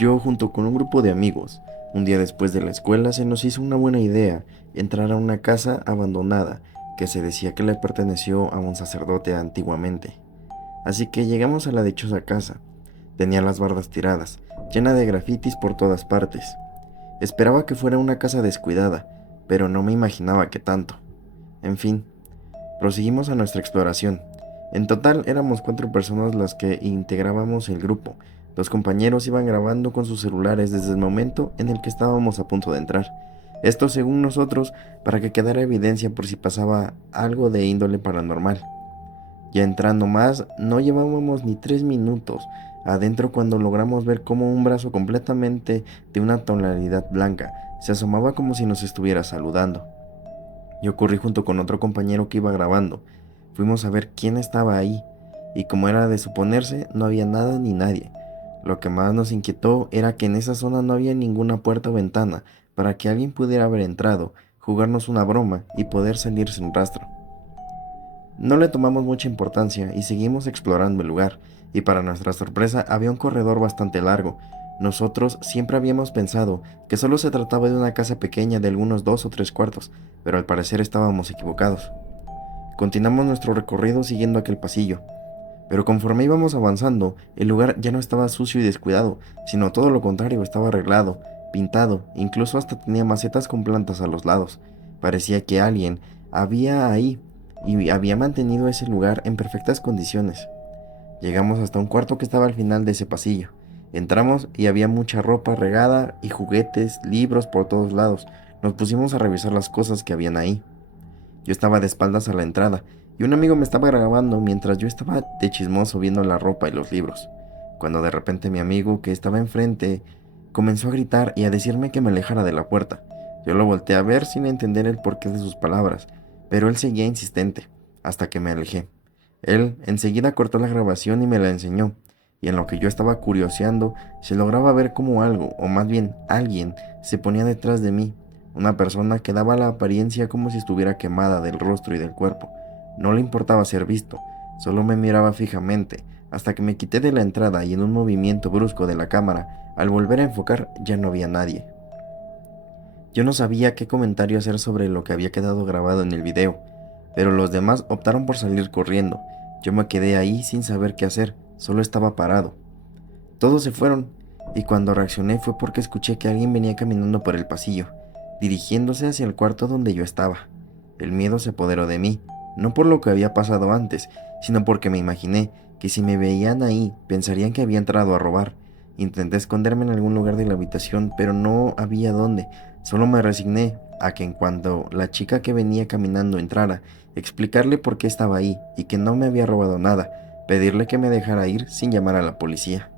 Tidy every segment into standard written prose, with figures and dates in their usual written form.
Yo, junto con un grupo de amigos, un día después de la escuela se nos hizo una buena idea entrar a una casa abandonada que se decía que le perteneció a un sacerdote antiguamente. Así que llegamos a la dichosa casa. Tenía las bardas tiradas, llena de grafitis por todas partes. Esperaba que fuera una casa descuidada, pero no me imaginaba que tanto. En fin, proseguimos a nuestra exploración. En total éramos 4 personas las que integrábamos el grupo. Los compañeros iban grabando con sus celulares desde el momento en el que estábamos a punto de entrar. Esto según nosotros para que quedara evidencia por si pasaba algo de índole paranormal. Ya entrando más, no llevábamos ni 3 minutos adentro cuando logramos ver cómo un brazo completamente de una tonalidad blanca se asomaba como si nos estuviera saludando. Yo corrí junto con otro compañero que iba grabando. Fuimos a ver quién estaba ahí, y como era de suponerse, no había nada ni nadie. Lo que más nos inquietó era que en esa zona no había ninguna puerta o ventana para que alguien pudiera haber entrado, jugarnos una broma y poder salir sin rastro. No le tomamos mucha importancia y seguimos explorando el lugar, y para nuestra sorpresa había un corredor bastante largo. Nosotros siempre habíamos pensado que solo se trataba de una casa pequeña de algunos 2 o 3 cuartos, pero al parecer estábamos equivocados. Continuamos nuestro recorrido siguiendo aquel pasillo, pero conforme íbamos avanzando, el lugar ya no estaba sucio y descuidado, sino todo lo contrario, estaba arreglado, pintado, incluso hasta tenía macetas con plantas a los lados. Parecía que alguien había ahí y había mantenido ese lugar en perfectas condiciones. Llegamos hasta un cuarto que estaba al final de ese pasillo. Entramos y había mucha ropa regada y juguetes, libros por todos lados. Nos pusimos a revisar las cosas que habían ahí. Yo estaba de espaldas a la entrada y un amigo me estaba grabando mientras yo estaba de chismoso viendo la ropa y los libros. Cuando de repente mi amigo que estaba enfrente comenzó a gritar y a decirme que me alejara de la puerta. Yo lo volteé a ver sin entender el porqué de sus palabras, pero él seguía insistente, hasta que me alejé. Él enseguida cortó la grabación y me la enseñó, y en lo que yo estaba curioseando, se lograba ver cómo algo, o más bien alguien, se ponía detrás de mí, una persona que daba la apariencia como si estuviera quemada del rostro y del cuerpo. No le importaba ser visto, solo me miraba fijamente, hasta que me quité de la entrada y en un movimiento brusco de la cámara, al volver a enfocar ya no había nadie. Yo no sabía qué comentario hacer sobre lo que había quedado grabado en el video, pero los demás optaron por salir corriendo. Yo me quedé ahí sin saber qué hacer, solo estaba parado. Todos se fueron, y cuando reaccioné fue porque escuché que alguien venía caminando por el pasillo, dirigiéndose hacia el cuarto donde yo estaba. El miedo se apoderó de mí, no por lo que había pasado antes, sino porque me imaginé que si me veían ahí pensarían que había entrado a robar. Intenté esconderme en algún lugar de la habitación, pero no había dónde. Solo me resigné a que en cuanto la chica que venía caminando entrara, explicarle por qué estaba ahí y que no me había robado nada, pedirle que me dejara ir sin llamar a la policía.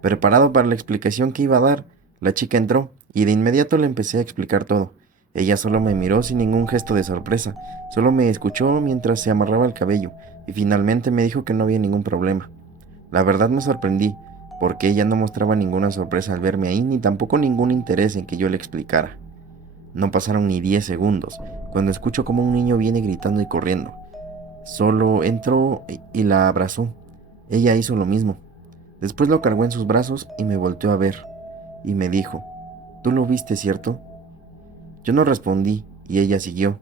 Preparado para la explicación que iba a dar, la chica entró y de inmediato le empecé a explicar todo. Ella solo me miró sin ningún gesto de sorpresa, solo me escuchó mientras se amarraba el cabello y finalmente me dijo que no había ningún problema. La verdad me sorprendí, porque ella no mostraba ninguna sorpresa al verme ahí ni tampoco ningún interés en que yo le explicara. No pasaron ni 10 segundos, cuando escucho como un niño viene gritando y corriendo. Solo entró y la abrazó. Ella hizo lo mismo. Después lo cargó en sus brazos y me volteó a ver, y me dijo, ¿tú lo viste, cierto? Yo no respondí, y ella siguió.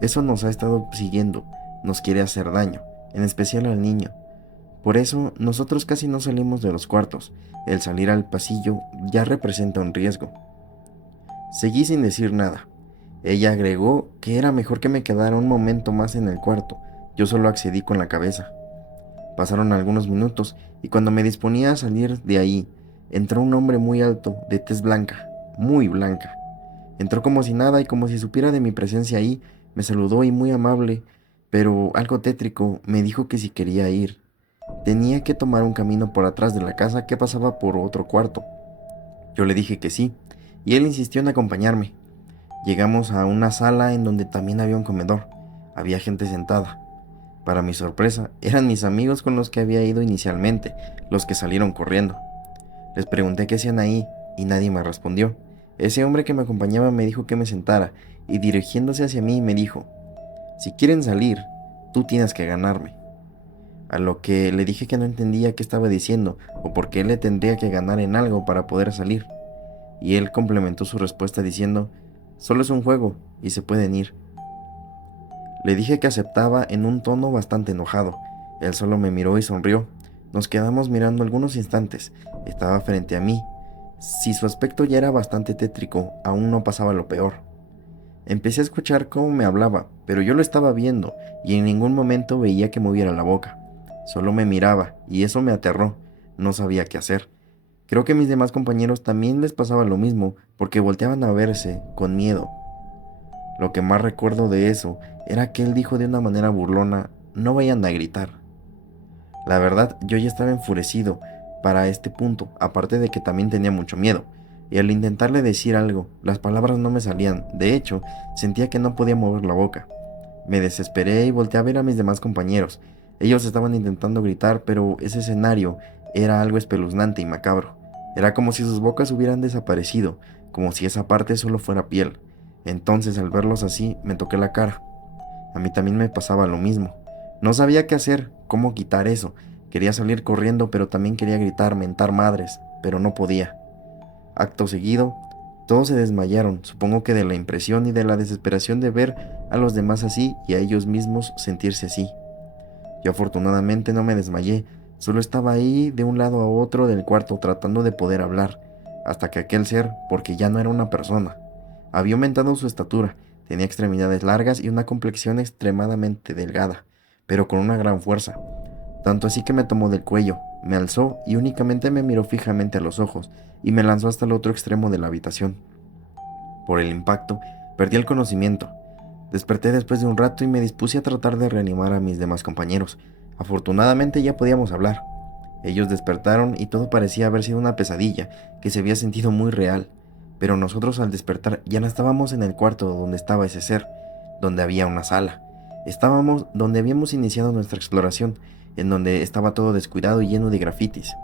Eso nos ha estado siguiendo, nos quiere hacer daño, en especial al niño. Por eso, nosotros casi no salimos de los cuartos. El salir al pasillo ya representa un riesgo. Seguí sin decir nada. Ella agregó que era mejor que me quedara un momento más en el cuarto. Yo solo accedí con la cabeza. Pasaron algunos minutos y cuando me disponía a salir de ahí, entró un hombre muy alto, de tez blanca, muy blanca. Entró como si nada y como si supiera de mi presencia ahí, me saludó y muy amable, pero algo tétrico, me dijo que si quería ir. Tenía que tomar un camino por atrás de la casa que pasaba por otro cuarto. Yo le dije que sí, y él insistió en acompañarme. Llegamos a una sala en donde también había un comedor. Había gente sentada. Para mi sorpresa, eran mis amigos con los que había ido inicialmente, los que salieron corriendo. Les pregunté qué hacían ahí y nadie me respondió. Ese hombre que me acompañaba me dijo que me sentara y dirigiéndose hacia mí me dijo, si quieren salir, tú tienes que ganarme. a lo que le dije que no entendía qué estaba diciendo o por qué le tendría que ganar en algo para poder salir. Y él complementó su respuesta diciendo, solo es un juego y se pueden ir. Le dije que aceptaba en un tono bastante enojado. Él solo me miró y sonrió. Nos quedamos mirando algunos instantes. Estaba frente a mí. Si su aspecto ya era bastante tétrico, aún no pasaba lo peor. Empecé a escuchar cómo me hablaba, pero yo lo estaba viendo y en ningún momento veía que moviera la boca. Solo me miraba y eso me aterró. No sabía qué hacer. Creo que a mis demás compañeros también les pasaba lo mismo porque volteaban a verse con miedo. Lo que más recuerdo de eso era que él dijo de una manera burlona, no vayan a gritar. La verdad, yo ya estaba enfurecido para este punto, aparte de que también tenía mucho miedo, y al intentarle decir algo, las palabras no me salían, de hecho, sentía que no podía mover la boca. Me desesperé y volteé a ver a mis demás compañeros. Ellos estaban intentando gritar, pero ese escenario era algo espeluznante y macabro. Era como si sus bocas hubieran desaparecido, como si esa parte solo fuera piel. Entonces, al verlos así, me toqué la cara. A mí también me pasaba lo mismo. No sabía qué hacer, cómo quitar eso. Quería salir corriendo, pero también quería gritar, mentar madres, pero no podía. Acto seguido, todos se desmayaron, supongo que de la impresión y de la desesperación de ver a los demás así y a ellos mismos sentirse así. Yo afortunadamente no me desmayé, solo estaba ahí de un lado a otro del cuarto tratando de poder hablar, hasta que aquel ser, porque ya no era una persona, había aumentado su estatura, tenía extremidades largas y una complexión extremadamente delgada, pero con una gran fuerza. Tanto así que me tomó del cuello, me alzó y únicamente me miró fijamente a los ojos y me lanzó hasta el otro extremo de la habitación. Por el impacto, perdí el conocimiento. Desperté después de un rato y me dispuse a tratar de reanimar a mis demás compañeros. Afortunadamente ya podíamos hablar. Ellos despertaron y todo parecía haber sido una pesadilla que se había sentido muy real, pero nosotros al despertar ya no estábamos en el cuarto donde estaba ese ser, donde había una sala. Estábamos donde habíamos iniciado nuestra exploración, en donde estaba todo descuidado y lleno de grafitis.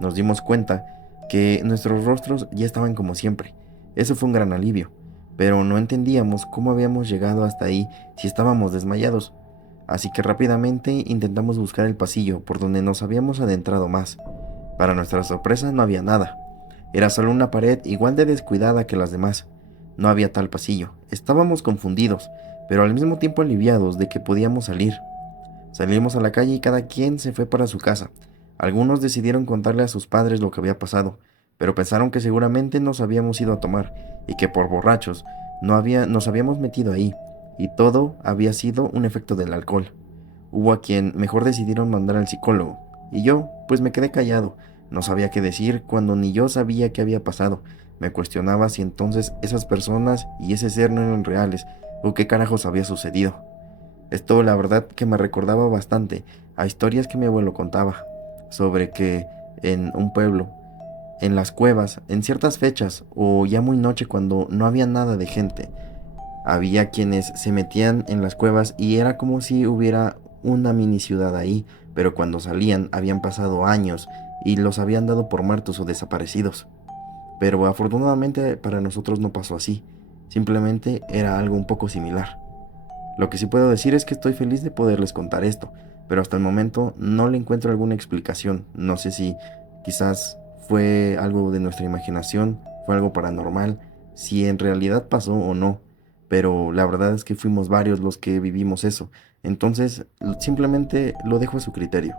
Nos dimos cuenta que nuestros rostros ya estaban como siempre. Eso fue un gran alivio, pero no entendíamos cómo habíamos llegado hasta ahí si estábamos desmayados. Así que rápidamente intentamos buscar el pasillo por donde nos habíamos adentrado más. Para nuestra sorpresa no había nada. Era solo una pared igual de descuidada que las demás. No había tal pasillo. Estábamos confundidos, pero al mismo tiempo aliviados de que podíamos salir. Salimos a la calle y cada quien se fue para su casa. Algunos decidieron contarle a sus padres lo que había pasado, pero pensaron que seguramente nos habíamos ido a tomar y que por borrachos nos habíamos metido ahí, y todo había sido un efecto del alcohol. Hubo a quien mejor decidieron mandar al psicólogo, y yo, pues me quedé callado, no sabía qué decir cuando ni yo sabía qué había pasado. Me cuestionaba si entonces esas personas y ese ser no eran reales, o qué carajos había sucedido. Esto la verdad que me recordaba bastante a historias que mi abuelo contaba, sobre que en un pueblo, en las cuevas, en ciertas fechas o ya muy noche cuando no había nada de gente, había quienes se metían en las cuevas y era como si hubiera una mini ciudad ahí, pero cuando salían habían pasado años y los habían dado por muertos o desaparecidos. Pero afortunadamente para nosotros no pasó así, simplemente era algo un poco similar. Lo que sí puedo decir es que estoy feliz de poderles contar esto, pero hasta el momento no le encuentro alguna explicación. No sé si quizás fue algo de nuestra imaginación, fue algo paranormal, si en realidad pasó o no, pero la verdad es que fuimos varios los que vivimos eso. Entonces simplemente lo dejo a su criterio.